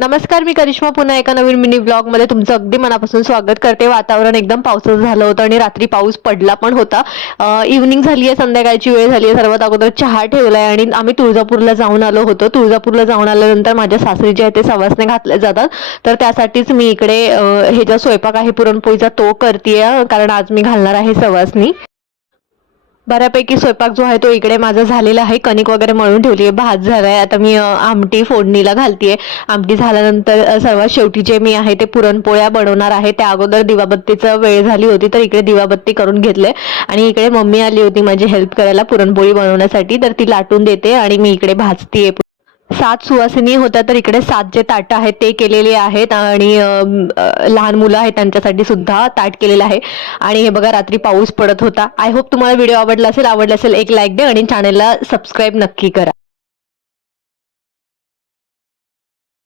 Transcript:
नमस्कार, मी करिश्मा पुन्हा एका नवीन मिनी ब्लॉग मध्ये तुमचं अगदी मनापासून स्वागत करते. वातावरण एकदम पावसाचं झालं होतं आणि रात्री पाऊस पडला पण होता. इव्हनिंग झाली आहे, संध्याकाळची वेळ झाली आहे. सर्वात अगोदर चहा ठेवलाय आणि आम्ही तुळजापूरला जाऊन आलो होतो. तुळजापूरला जाऊन आल्यानंतर माझ्या सासरी जे आहे ते सवासने घातले जातात, तर त्यासाठीच मी इकडे हे जो स्वयंपाक आहे पुरणपोळीचा तो करतेय, कारण आज मी घालणार आहे सवासनी. बऱ्यापैकी स्वयंपाक जो आहे तो इकडे माझा झालेला आहे. कणिक वगैरे मळून ठेवली आहे, भात झालाय. आता मी आमटी फोडणीला घालतीये. आमटी झाल्यानंतर सर्वात शेवटी जे मी आहे ते पुरणपोळ्या बनवणार आहे. त्या अगोदर दिवाबत्तीचं वेळ झाली होती, तर इकडे दिवाबत्ती करून घेतले. आणि इकडे मम्मी आली होती माझी हेल्प करायला पुरणपोळी बनवण्यासाठी, तर ती लाटून देते आणि मी इकडे भाजतीये. 7 सुवासिनी होत्या, तर इकडे 7 जे ताटं आहेत ते केलेले आहेत आणि लहान मुलं आहेत त्यांच्यासाठी सुद्धा ताट केलेलं आहे. आणि हे बघा, रात्री पाऊस पडत होता. आय होप तुम्हाला व्हिडिओ आवडला असेल एक लाईक द्या आणि चॅनलला सबस्क्राईब नक्की करा.